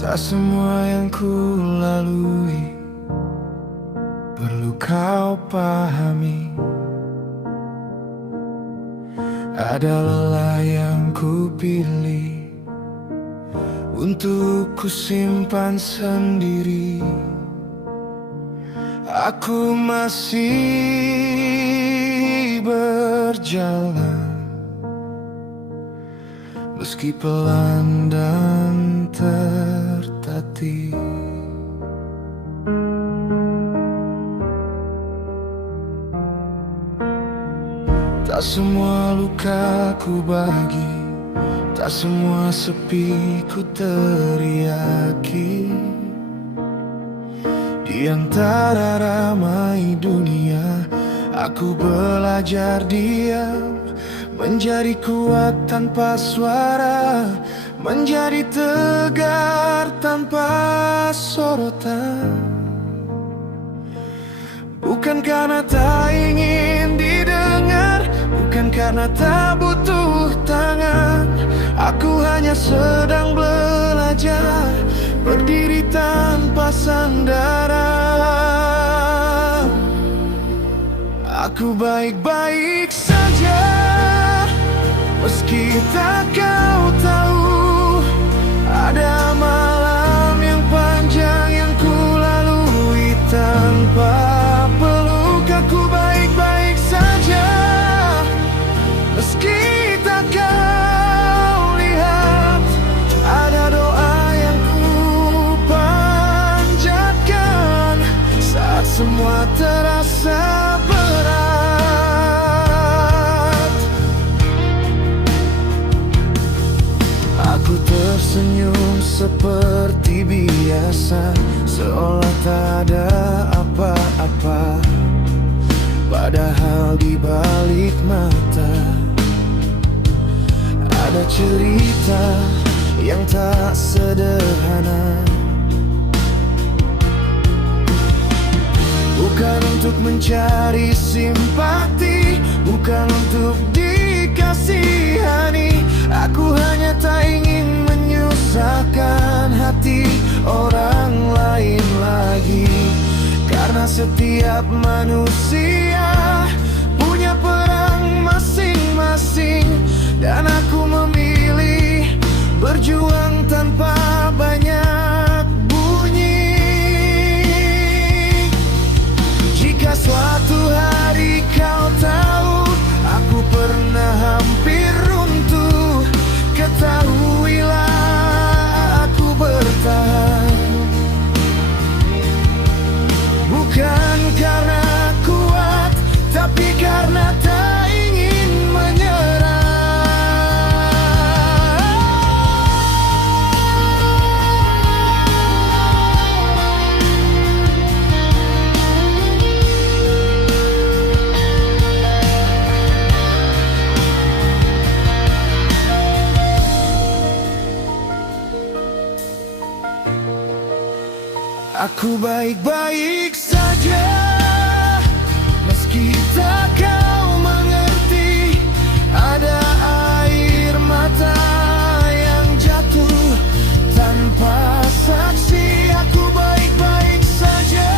Tak semua yang ku lalui perlu kau pahami. Ada lelah yang ku pilih untuk ku simpan sendiri. Aku masih berjalan, meski pelan dan tertatih. Tak semua luka ku bagi, tak semua sepi ku teriaki. Di antara ramai dunia, aku belajar diam, menjadi kuat tanpa suara, menjadi tegar tanpa sorotan. Bukan karena tak ingin didengar, bukan karena tak butuh tangan. Aku hanya sedang belajar berdiri tanpa sandaran. Aku baik-baik saja, meski tak kau tahu. Ada malam yang panjang yang ku lalui tanpa peluk. Aku baik-baik saja, meski tak kau lihat. Ada doa yang ku panjatkan saat semua terasa berat. Aku tersenyum seperti biasa, seolah tak ada apa-apa. Padahal di balik mata ada cerita yang tak sederhana. Bukan untuk mencari simpati, bukan untuk dikasihani. Aku hanya tak ingin menyusahkan hati orang lain lagi. Karena setiap manusia punya perang masing-masing, dan aku memilih berjuang tanpa banyak bunyi. Jika suatu hari kau tahu aku pernah hampir runtuh, ketahuilah aku bertahan. Bukan karena kuat, tapi karena tak ingin menyerah. Aku baik-baik saja, meski tak kau mengerti. Ada air mata yang jatuh tanpa saksi. Aku baik-baik saja,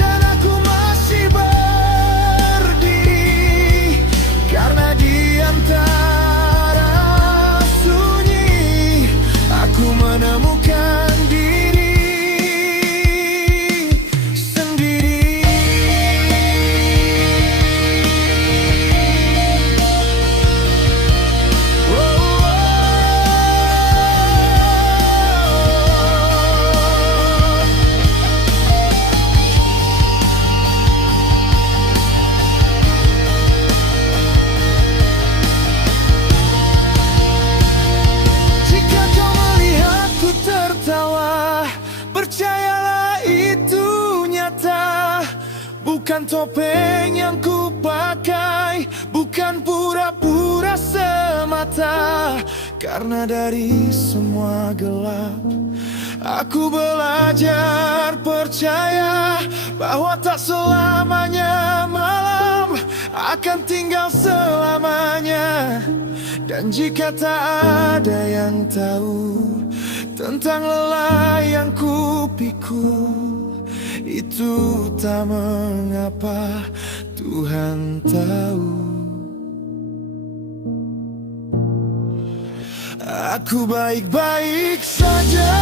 dan aku masih berdiri. Karena di antara sunyi aku menemukan diri. Percayalah itu nyata, bukan topeng yang ku pakai, bukan pura-pura semata. Karena dari semua gelap aku belajar percaya bahwa tak selamanya malam akan tinggal selamanya. Dan jika tak ada yang tahu, tentang lelah yang kupikul. Itu tak mengapa, Tuhan tahu. Aku baik-baik saja,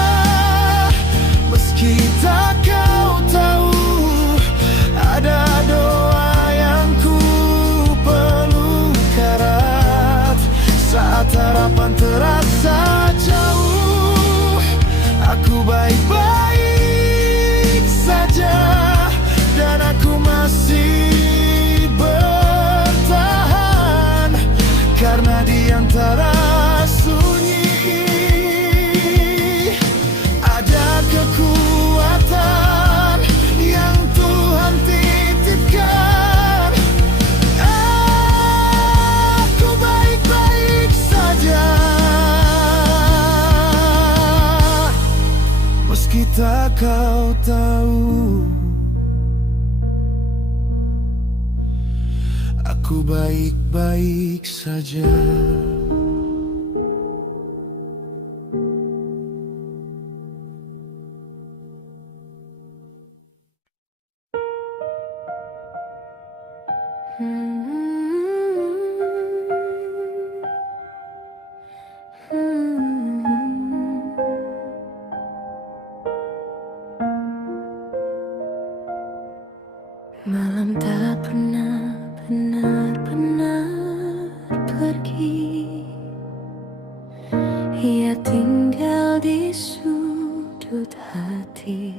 meski tak kau tahu. Ada doa yang ku peluk erat saat harapan terasa jauh. Aku baik-baik saja, dan aku masih bertahan, karena di antara sunyi ada kekuatan yang Tuhan titipkan. Aku baik-baik saja, meski tak kau tahu. Aku baik-baik saja. Malam tak pernah benar-benar pergi. Ia tinggal di sudut hati,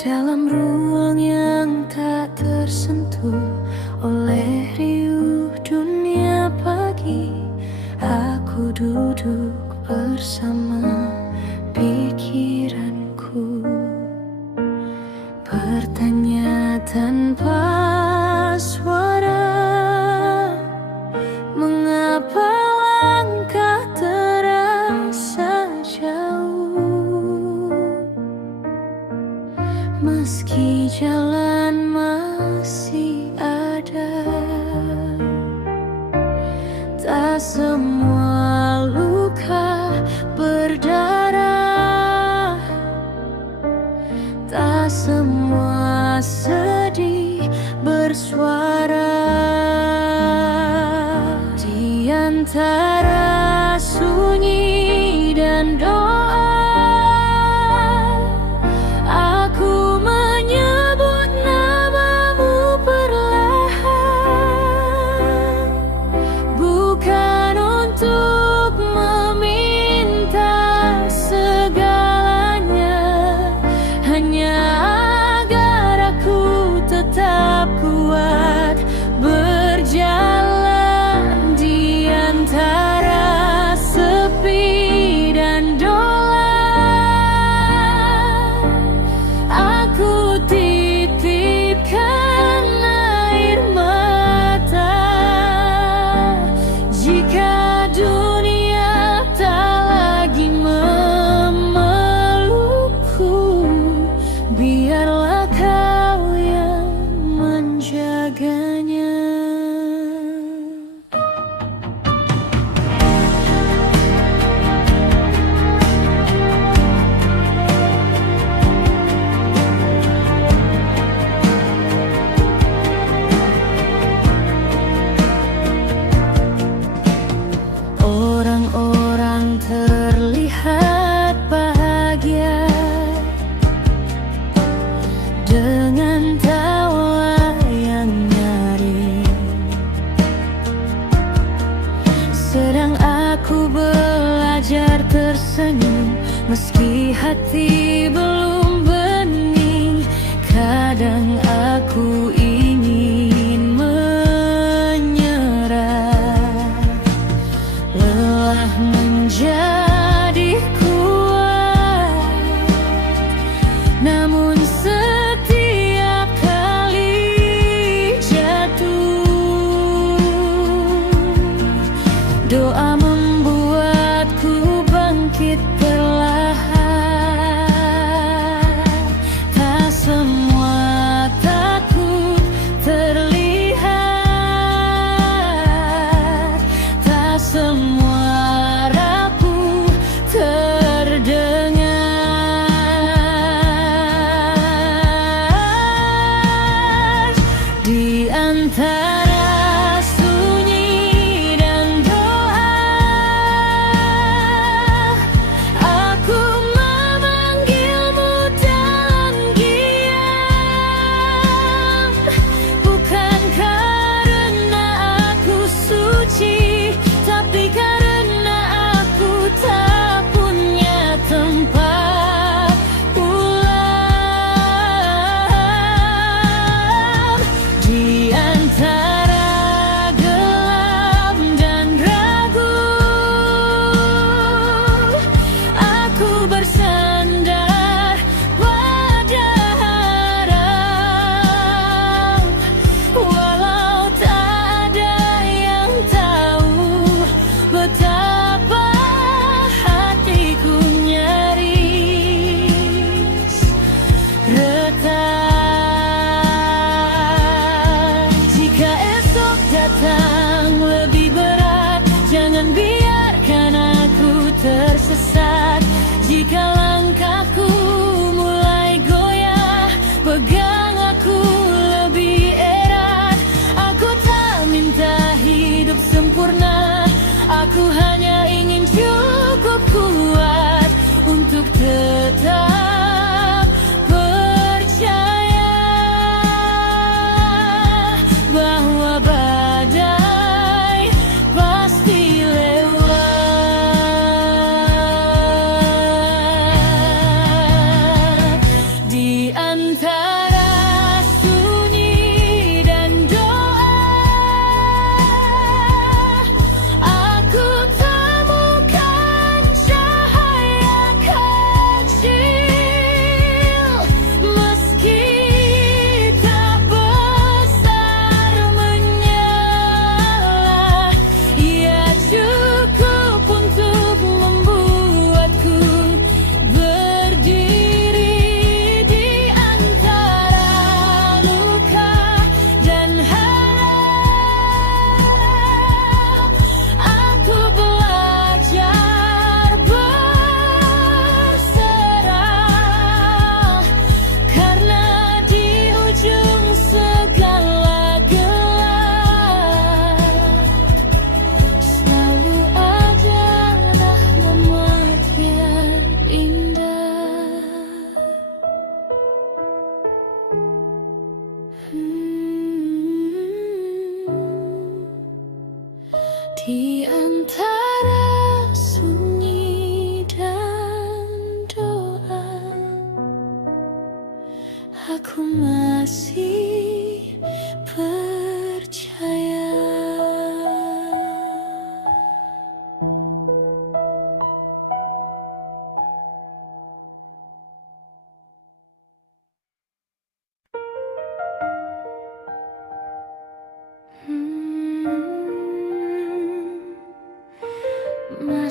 dalam ruang yang tak tersentuh oleh riuh dunia pagi. Aku duduk bersama pikiranku, bertanya tanpa suara, mengapa langkah terasa jauh, meski jalan masih ada. Tak semua luka berdarah, tak semua sedih bersuara. Di antara sunyi dan doa, aku menyebut namamu perlahan, bukan untuk meminta segalanya, hanya agar aku tetap kuat berjalan di antara sepi dan dolan. Aku titipkan air mata, jika dunia tak lagi memelukku, biarlah kau yang menjaganya. Orang-orang terlihat bahagia dengan tawa yang nyaring, sedang aku belajar tersenyum meski hati belum bening. Kadang aku ingin menyerah, lelah menjadi kuat, namun setiap kali jatuh, doa membuatku bangkit perlahan. Tak semua takut terlihat, tak semua ragu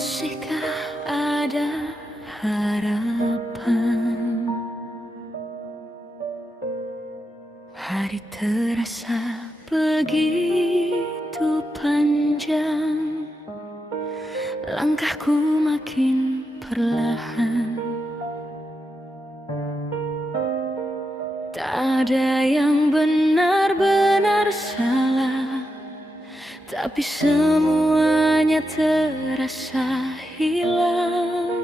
Masihkah ada harapan? Hari terasa begitu panjang, langkahku makin perlahan. Tak ada yang benar-benar salah, tapi semuanya terasa hilang.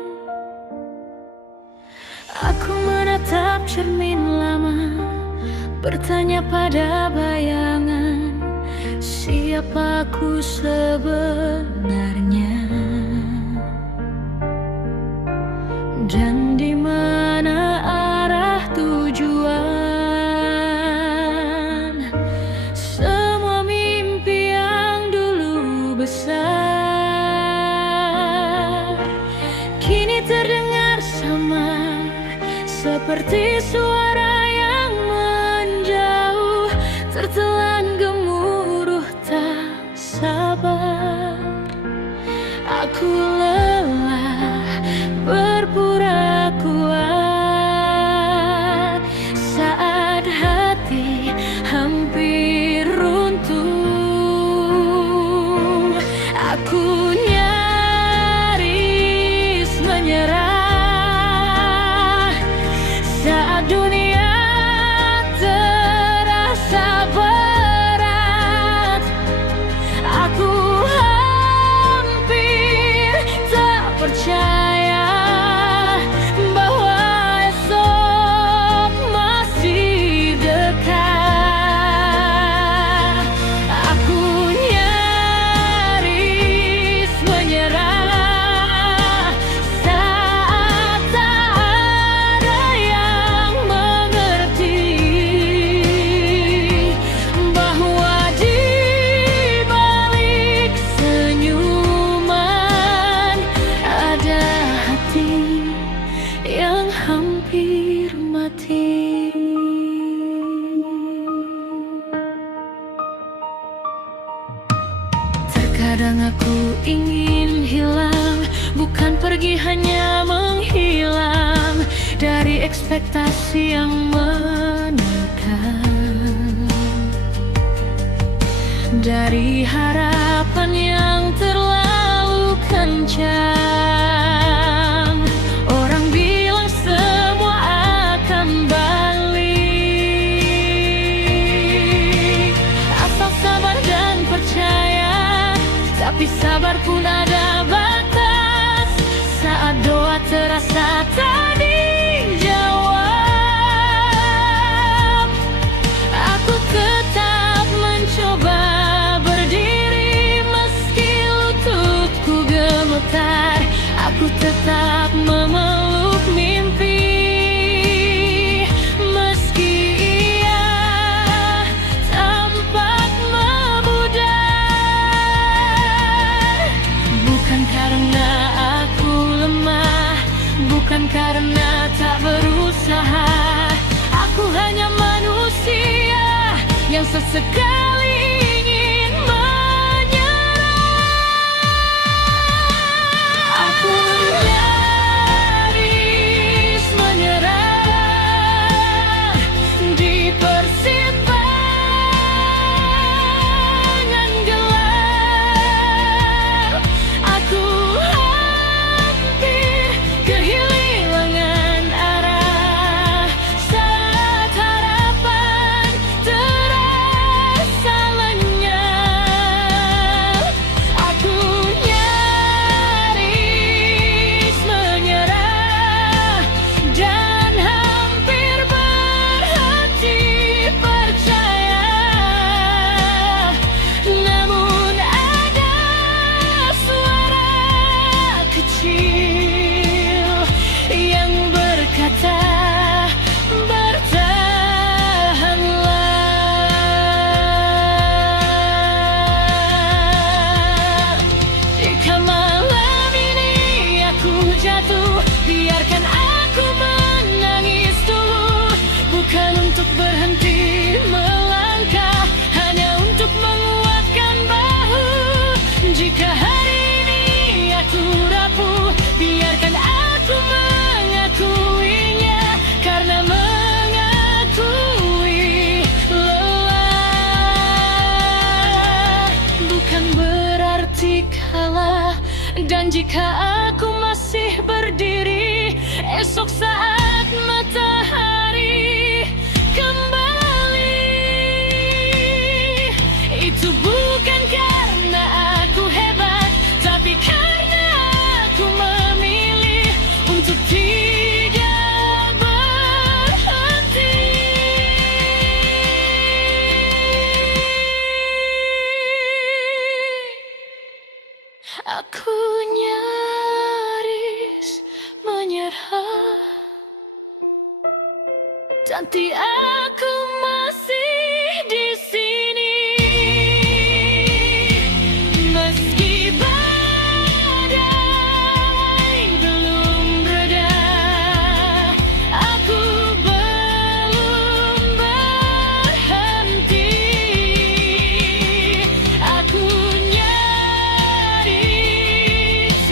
Aku menatap cermin lama, bertanya pada bayangan, siapa aku sebenarnya, dan di mana arah tujuan. Semua mimpi yang dulu besar kini terdengar samar, seperti suara yang menjauh, tertelan gemuruh tak sabar. Aku lelah berpura kuat saat hati hampir runtuh. Aku nyaris menyerah saat dunia terasa berat. Aku hampir tak percaya bahwa esok masih dekat. Aku nyaris menyerah saat tak ada yang mengerti bahwa di balik senyuman ada hati yang hampir mati. Terkadang aku ingin hilang, bukan pergi hanya menghilang dari ekspektasi yang menekan, dari harapan yang terlalu kencang. Orang bilang semua akan balik, asal sabar dan percaya. Tapi sabar pun ada batas saat doa terasa tak dijawab. Aku tetap mencoba berdiri meski lututku gemetar. Aku tetap memeluk mimpi meski ia tampak memudar. Bukan karena aku lemah, bukan karena tak berusaha. Aku hanya manusia yang sesekali ingin menyerah. Aku nyaris menyerah di persimpangan gelap. Aku hampir kehilangan arah saat harapan terasa jika aku masih berdiri esok saat matahari kembali. Itu bukan karena aku hebat, tapi karena aku memilih untuk tidak berhenti. Aku nyaris menyerah, tapi aku masih di sini. Meski badai belum reda, aku belum berhenti. Aku nyaris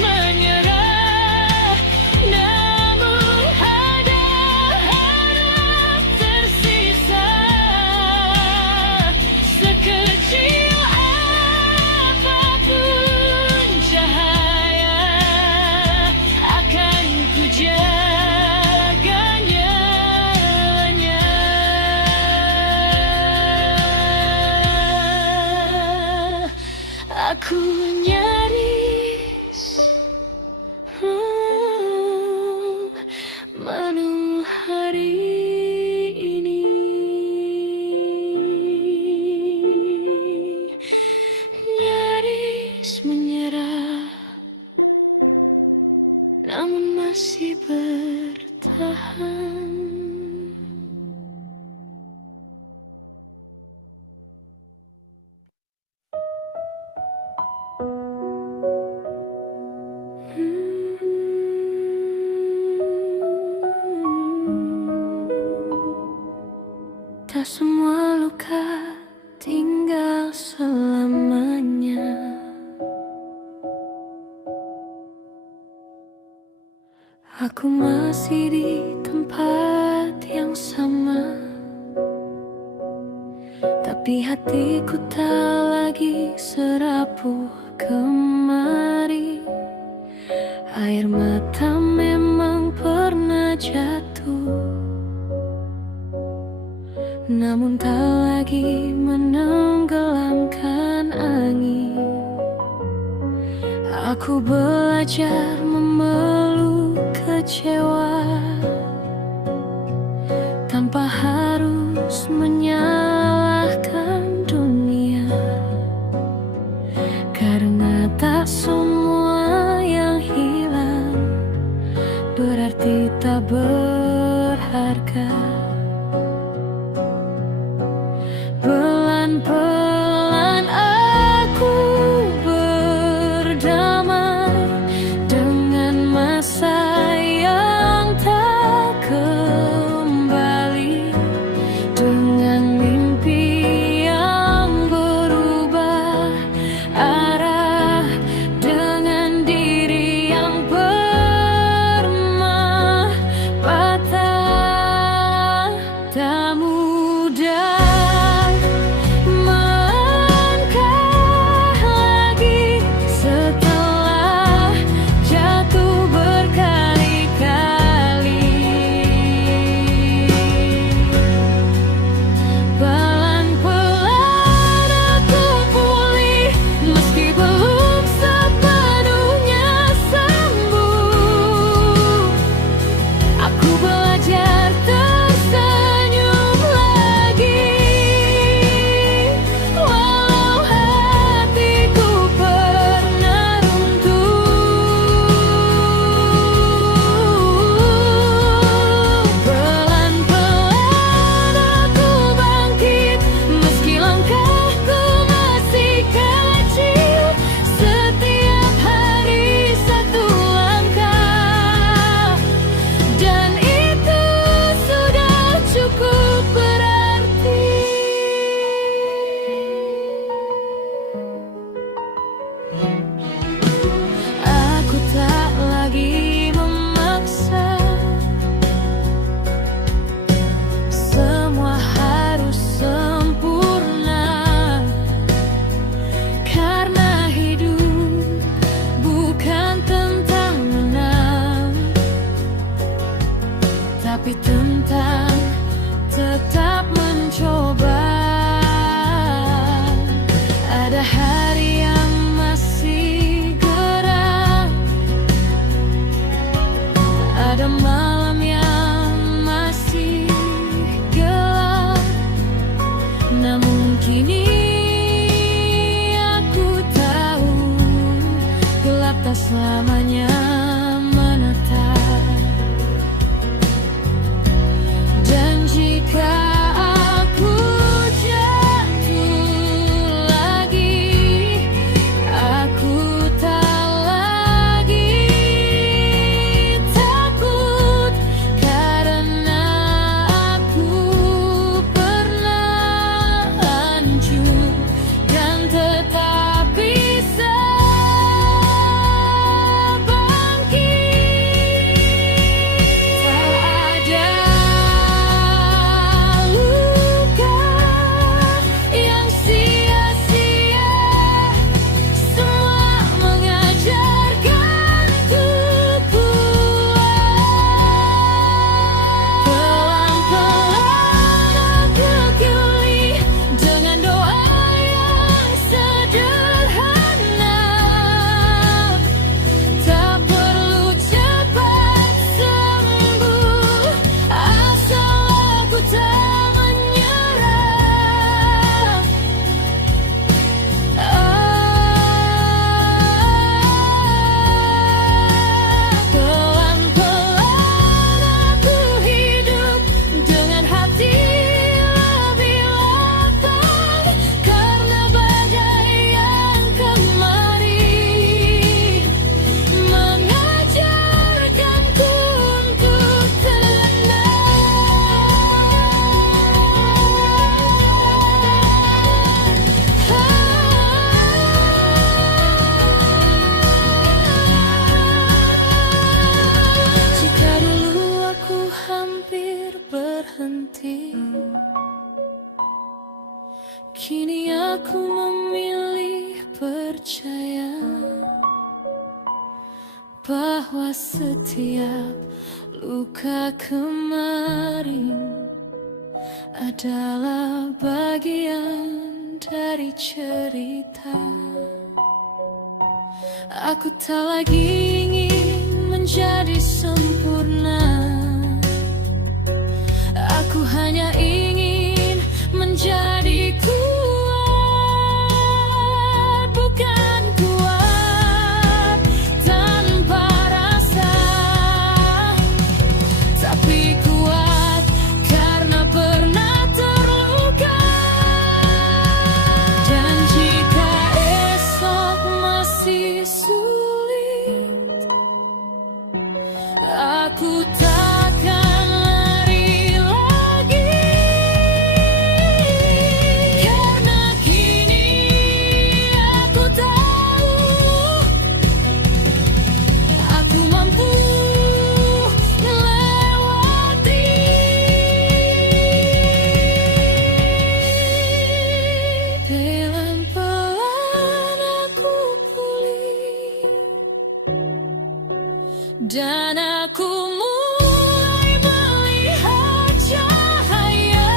menyerah, namun ada harap tersisa. Sekecil apapun cahaya, akan ku jaganya. Aku nyaris menuh hari ini. Nyaris menyerah, namun masih bertahan. Tak semua luka tinggal selamanya. Aku masih di tempat yang sama, tapi hatiku tak lagi serapuh kemari. Air mata memang pernah jatuh, namun tak lagi menenggelamkan angin. Aku belajar memeluk kecewa tanpa harus menyalahkan dunia, karena tak semua yang hilang berarti tak berharga. Pelan-pelan aku berdamai dengan masa yang tak kembali, dengan mimpi yang berubah arah, dengan diri yang pernah patah. hanya menatap. Dan jika aku jatuh lagi, aku tak lagi takut, karena aku pernah hancur dan tetap bisa bangkit. Tak ada luka yang sia-sia, semua mengajarkanku kuat. Pelan-pelan aku pulih dengan doa yang sederhana. Tak perlu cepat sembuh, asal aku tak menyerah. Pelan-pelan aku hidup dengan hati lebih lapang, karena badai yang kemarin mengajarkanku untuk tenang. Jika dulu aku hampir berhenti, kini aku memilih percaya bahwa setiap luka kemarin adalah bagian dari cerita. Aku tak lagi ingin menjadi sempurna, aku hanya ingin menjadi kuat, bukan kuat tanpa rasa, tapi kuat karena pernah terluka. Dan jika esok masih sulit, aku takkan lari lagi, karena kini aku tahu aku mampu melewati. Pelan-pelan aku pulih, dan aku mulai melihat cahaya.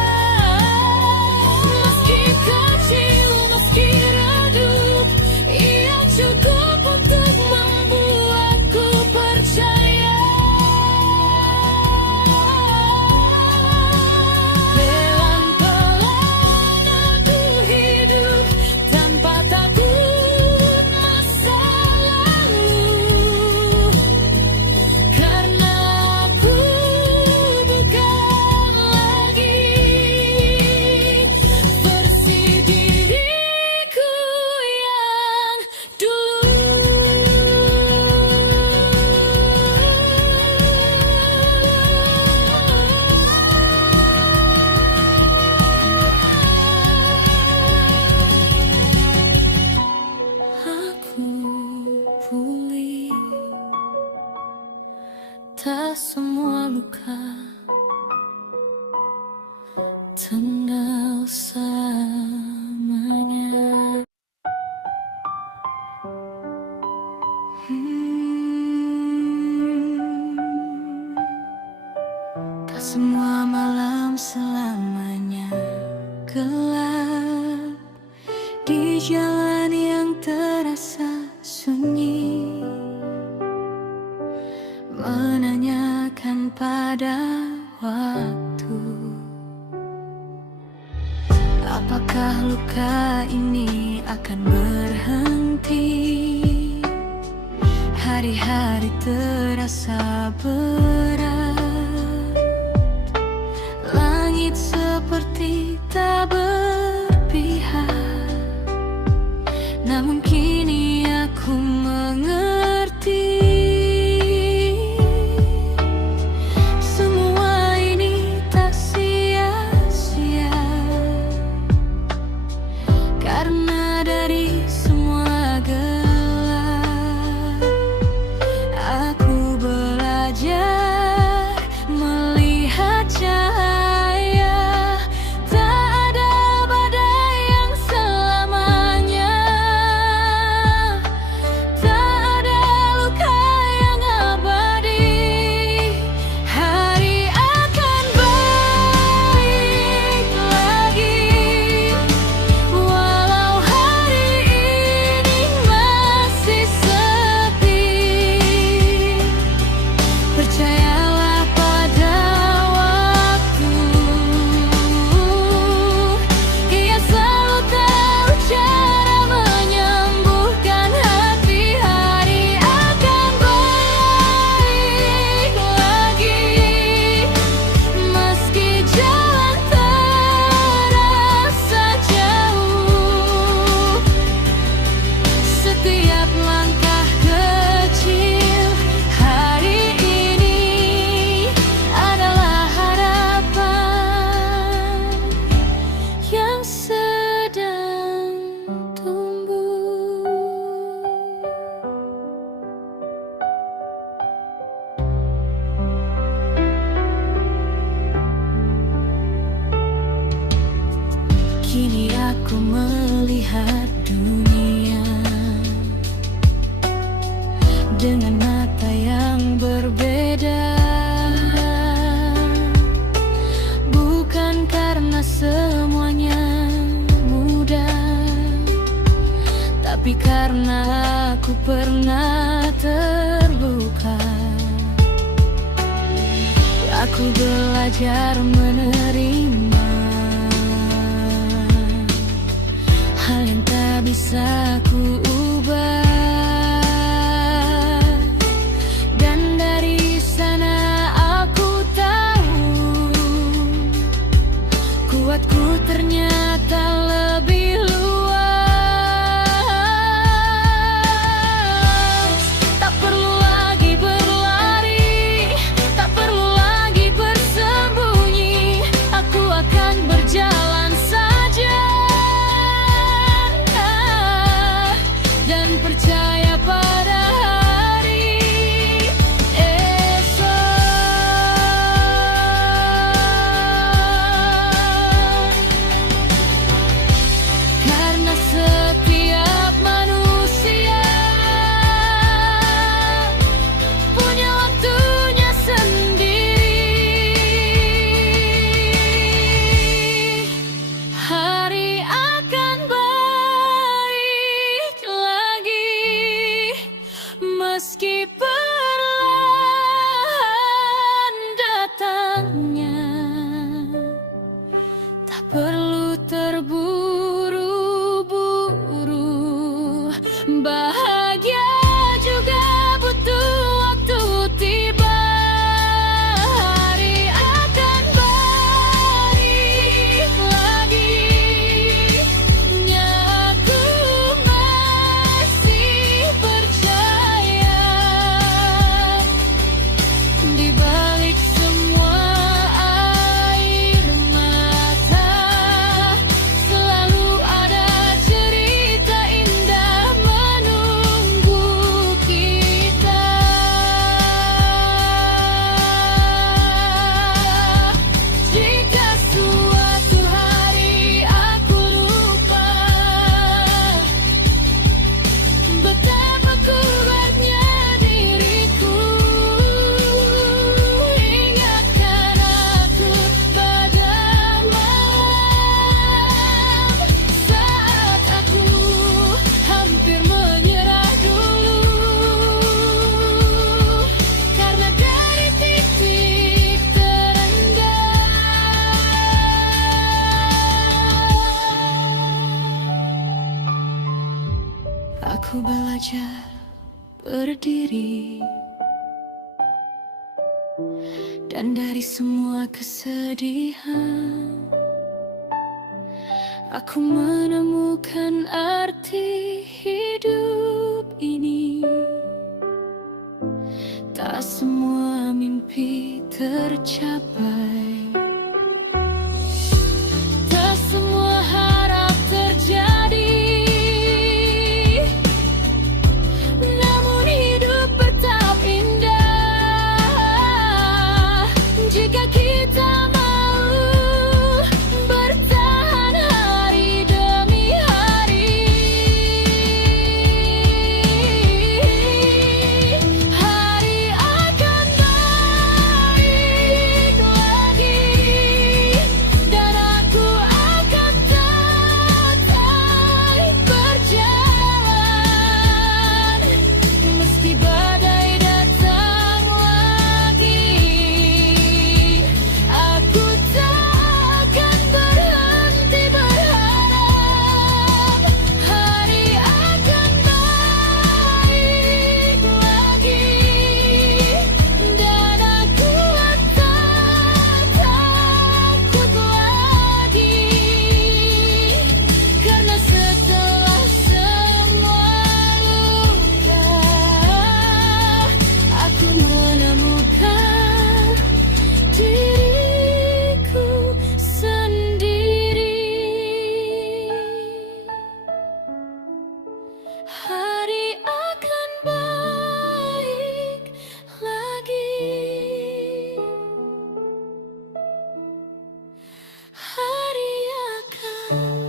Meski kecil, meski redup, ia cukup untuk membuatku percaya. Pelan-pelan aku hidup tanpa takut masa lalu, karena aku bukan lagi versi diriku yang dulu. Aku pulih, tak semua luka tinggal selamanya. Tak semua malam selamanya gelap, di jalan yang terasa sunyi, menanyakan pada waktu, apakah luka ini akan berhenti. hari-hari terasa berat, langit seperti tak berpihak. Namun kini aku mengerti, semua ini tak sia-sia, karena dari semua gelap aku belajar melihat cahaya. Tak ada badai yang selamanya, tak ada luka yang abadi. Hari akan baik lagi, walau hari ini masih sepi. Percayalah pada waktu, ia selalu tahu cara menyembuhkan hati. Hari akan baik lagi, meski jalan terasa jauh. Setiap langkah kecil hari ini adalah harapan yang sedang tumbuh. Kini aku melihat dunia dengan mata yang berbeda, bukan karena semuanya mudah, tapi karena aku pernah terluka. Aku belajar menerima hal yang tak bisa ku ubah, dan dari sana aku tahu kuatku ternyata lebih luas. Tak perlu lagi berlari, tak perlu lagi bersembunyi, aku akan berjalan saja dan percaya pada hari esok. Dan dari semua kesedihan, aku menemukan arti hidup ini. Tak semua mimpi tercapai, tak semua harap terjadi, namun hidup tetap indah jika kita mau bertahan hari demi hari. Hari akan baik lagi, dan aku akan tetap berjalan meski badai datang lagi. Aku tak akan berhenti berharap hari akan baik lagi, dan aku tak takut lagi, karena setelah semua luka, aku menemukan diriku sendiri. Hari akan baik lagi. Hari akan